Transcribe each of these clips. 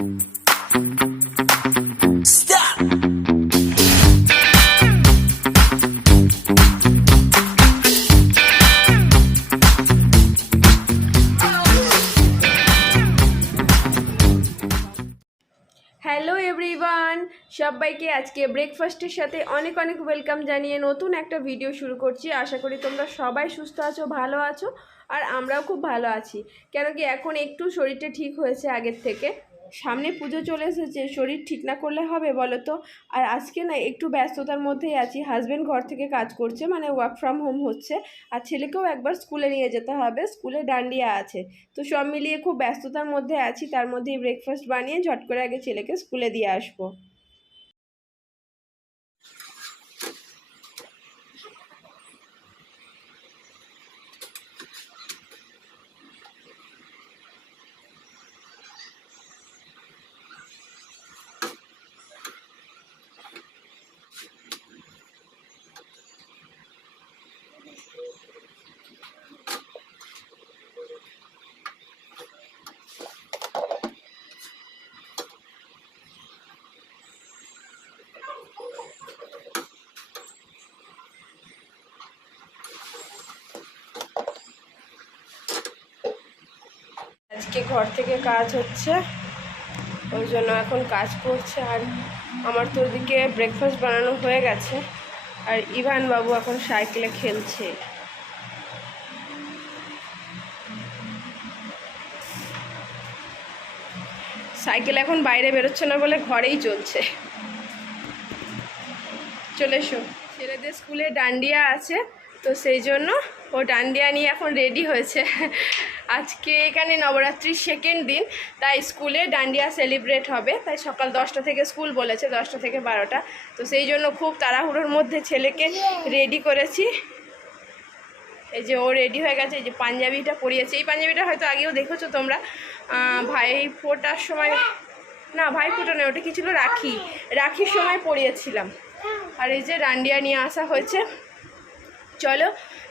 Hello everyone, সবাইকে আজকে ব্রেকফাস্টের সাথে অনেক অনেক ওয়েলকাম জানিয়ে নতুন একটা ভিডিও শুরু করছি। আশা করি তোমরা সবাই সুস্থ আছো, ভালো আছো, আর আমরাও খুব ভালো আছি। কেন কি এখন একটু শরীরটা ঠিক হয়েছে আগের থেকে। সামনে পুজো চলে এসেছে, শরীর ঠিক না করলে হবে বলো তো। আর আজকে না একটু ব্যস্ততার মধ্যেই আছি। হাজব্যান্ড ঘর থেকে কাজ করছে, মানে ওয়ার্ক ফ্রম হোম হচ্ছে, আর ছেলেকেও একবার স্কুলে নিয়ে যেতে হবে, স্কুলে ডান্ডিয়া আছে। তো সব মিলিয়ে খুব ব্যস্ততার মধ্যে আছি। তার মধ্যেই ব্রেকফাস্ট বানিয়ে ঝট করে আগে ছেলেকে স্কুলে দিয়ে আসবো। আজকে ঘর থেকে কাজ হচ্ছে, ওই জন্য এখন কাজ করছে। আর আমার তো ওদিকে ব্রেকফাস্ট বানানো হয়ে গেছে, আর ইভান বাবু এখন সাইকেলে খেলছে। সাইকেল এখন বাইরে বেরোচ্ছে না বলে ঘরেই চলছে। চলে এসো। ছেলেদের স্কুলে ডান্ডিয়া আছে, তো সেই জন্য ও ডান্ডিয়া নিয়ে এখন রেডি হয়েছে। আজকে এখানে নবরাত্রির সেকেন্ড দিন, তাই স্কুলে ডান্ডিয়া সেলিব্রেট হবে। তাই সকাল 10টা থেকে স্কুল বলেছে, 10টা থেকে 12টা। তো সেই জন্য খুব তাড়াহুড়োর মধ্যে ছেলেকে রেডি করেছি। এই যে ও রেডি হয়ে গেছে, এই যে পাঞ্জাবিটা পরিয়েছে। এই পাঞ্জাবিটা হয়তো আগেও দেখেছো তোমরা, ভাই ফোটার সময়, না ভাই ফোটা নয়, ওটা কি ছিল, রাখির সময় পরিয়েছিলাম। আর এই যে ডান্ডিয়া নিয়ে আসা হয়েছে। চলো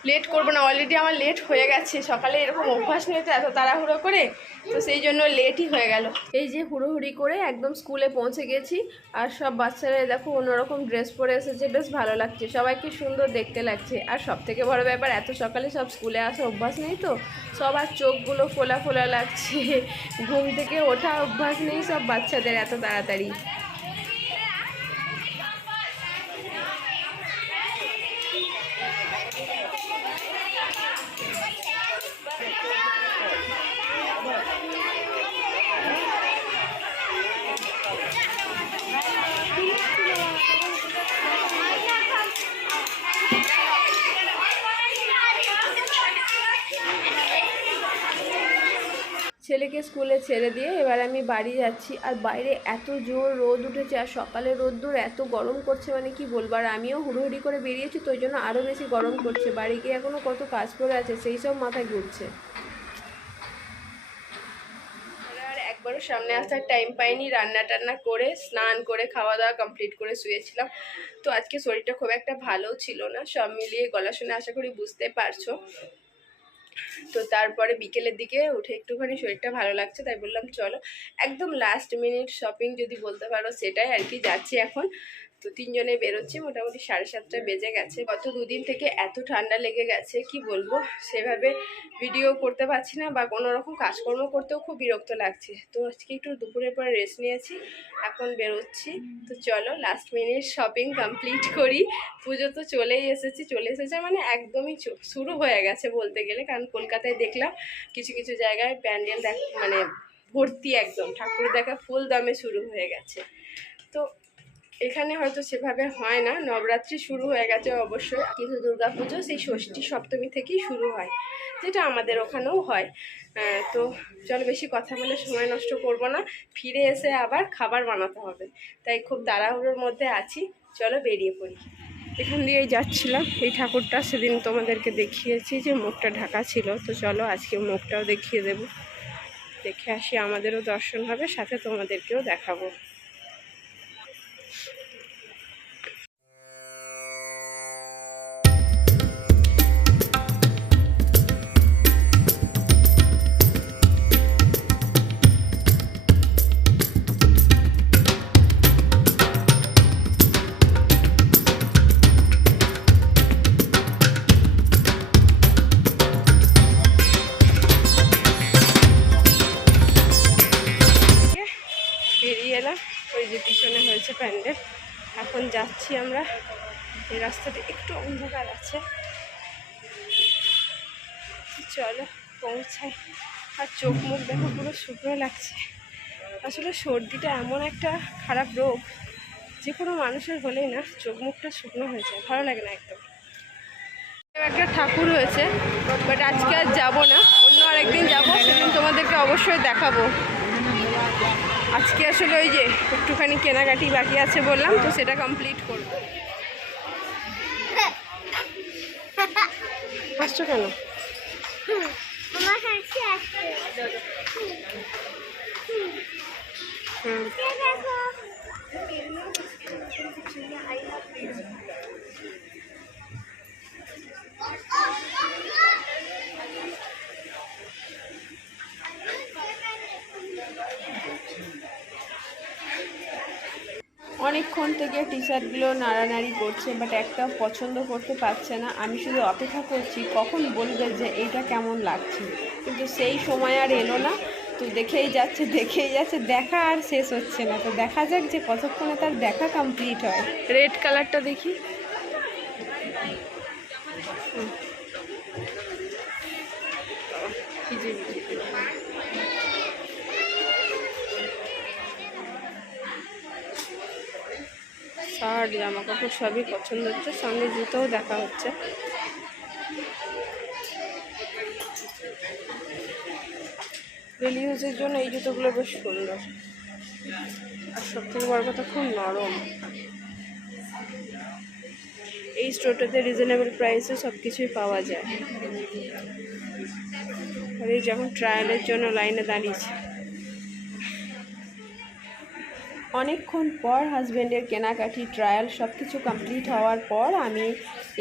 লেট করবো না, অলরেডি আমার লেট হয়ে গেছে। সকালে এরকম অভ্যাস নেই তো এত তাড়াহুড়ো করে, তো সেই জন্য লেটই হয়ে গেল। এই যে হুড়োহুড়ি করে একদম স্কুলে পৌঁছে গেছি। আর সব বাচ্চারা দেখো অন্যরকম ড্রেস পরে এসেছে, বেশ ভালো লাগছে, সবাইকে সুন্দর দেখতে লাগছে। আর সব থেকে বড় ব্যাপার, এত সকালে সব স্কুলে আসা অভ্যাস নেই তো, সবার চোখগুলো ফোলা ফোলা লাগছে। ঘুম থেকে ওঠা অভ্যাস নেই সব বাচ্চাদের এত তাড়াতাড়ি। ছেলেকে স্কুলে ছেড়ে দিয়ে এবার আমি বাড়ি যাচ্ছি। আর বাইরে এত জোর রোদ উঠেছে, আর সকালে রোদ্দুর এত গরম করছে, মানে কি বলবো। আর আমিও হুড়োহুড়ি করে বেরিয়েছি, তো ওই জন্য আরও বেশি গরম করছে। বাড়ি গিয়ে এখনও কত কাজ পড়ে আছে, সেই সব মাথায় ঘুরছে। আর একবারও সামনে আসার টাইম পাইনি, রান্না টান্না করে স্নান করে খাওয়া দাওয়া কমপ্লিট করে শুয়েছিলাম। তো আজকে শরীরটা খুব একটা ভালো ছিল না, সব মিলিয়ে গলা শুনে আশা করি বুঝতে পারছো। তো তারপরে বিকেলের দিকে উঠে একটুখানি শরীরটা ভালো লাগছে, তাই বললাম চলো একদম লাস্ট মিনিট শপিং যদি বলতে পারো, সেটাই আর কি। যাচ্ছি এখন, তো তিনজনে বেরোচ্ছি। মোটামুটি 7:30টা বেজে গেছে। গত দুদিন থেকে এত ঠান্ডা লেগে গেছে, কি বলবো, সেভাবে ভিডিও করতে পারছি না, বা কোনো রকম কাজকর্ম করতেও খুব বিরক্ত লাগছে। তো আজকে একটু দুপুরের পরে রেস্ট নিয়েছি, এখন বেরোচ্ছি। তো চলো লাস্ট মিনিট শপিং কমপ্লিট করি। পুজো তো চলে এসেছে মানে একদমই শুরু হয়ে গেছে বলতে গেলে। কারণ কলকাতায় দেখলাম কিছু কিছু জায়গায় প্যান্ডেল মানে ভর্তি, একদম ঠাকুর দেখা ফুল দামে শুরু হয়ে গেছে। তো এখানে হয়তো সেভাবে হয় না, নবরাত্রি শুরু হয়ে গেছে অবশ্যই, কিন্তু দুর্গাপুজো সেই ষষ্ঠী সপ্তমী থেকেই শুরু হয়, যেটা আমাদের ওখানেও হয়। তো চলো বেশি কথা বলে সময় নষ্ট করব না, ফিরে এসে আবার খাবার বানাতে হবে, তাই খুব তাড়াহুড়োর মধ্যে আছি। চলো বেরিয়ে পড়ি। এখান দিয়েই যাচ্ছিলাম। এই ঠাকুরটা সেদিন তোমাদেরকে দেখিয়েছি যে মুখটা ঢাকা ছিল, তো চলো আজকে মুখটাও দেখিয়ে দেব, দেখে আসি, আমাদেরও দর্শন হবে, সাথে তোমাদেরকেও দেখাবো। এলাম, ওই যে পিছনে হয়েছে প্যান্ডেল। এখন যাচ্ছি আমরা, এই রাস্তাটা একটু অন্ধকার আছে, চলো পৌঁছাই। আর চোখ মুখ দেখো পুরো শুকনো লাগছে। আসলে সর্দিটা এমন একটা খারাপ রোগ, যে কোনো মানুষের হলেই না চোখ মুখটা শুকনো হয়ে যায়, ভালো লাগে না একদম। একটা ঠাকুর হয়েছে, বাট আজকে আর যাবো না, অন্য আরেকদিন যাবো, সেদিন তোমাদেরকে অবশ্যই দেখাবো। আজকে আসলে ওই যে একটুখানি কেনাকাটি বাকি আছে বললাম, তো সেটা কমপ্লিট করবো। আসছো কেন? অনেকক্ষণ থেকে টি শার্টগুলো নাড়ানাড়ি করছে, বাট একটাও পছন্দ করতে পারছে না। আমি শুধু অপেক্ষা করছি কখন বলবে যে এইটা কেমন লাগছে, কিন্তু সেই সময় আর এলো না। তো দেখেই যাচ্ছে দেখা আর শেষ হচ্ছে না। তো দেখা যাক যে কতক্ষণে তার দেখা কমপ্লিট হয়। রেড কালারটা দেখি, শার্ট জামা কাপড় সবই পছন্দ হচ্ছে, সঙ্গে জুতোও দেখা হচ্ছে। ডেলি ইউজের জন্য এই জুতোগুলো বেশ সুন্দর, আর সবথেকে বড় কথা খুব নরম। এই স্টোরটাতে রিজনেবল প্রাইসে সব কিছুই পাওয়া যায়। আর এই যখন ট্রায়ালের জন্য লাইনে দাঁড়িয়েছে। অনেকক্ষণ পর হাজব্যান্ডের কেনাকাটি ট্রায়াল সব কিছু কমপ্লিট হওয়ার পর আমি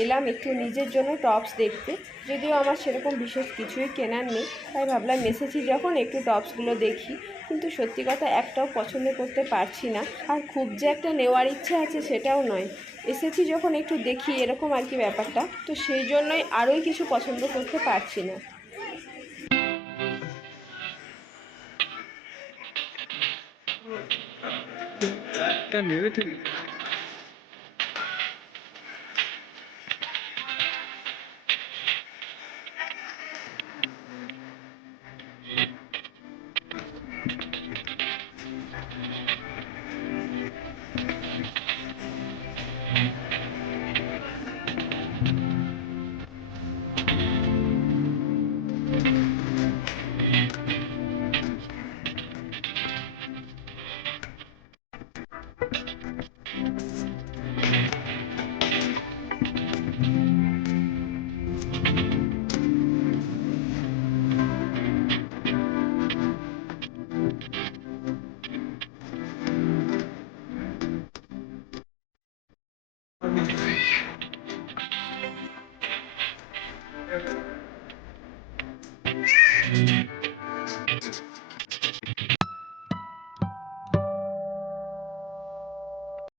এলাম একটু নিজের জন্য টপস দেখতে। যদিও আমার সেরকম বিশেষ কিছুই কেনার নেই, তাই ভাবলাম এসেছি যখন একটু টপসগুলো দেখি। কিন্তু সত্যি কথা একটাও পছন্দ করতে পারছি না, আর খুব যে একটা নেওয়ার ইচ্ছে আছে সেটাও নয়। এসেছি যখন একটু দেখি, এরকম আর কি ব্যাপারটা। তো সেই জন্যই আরোই কিছু পছন্দ করতে পারছি না।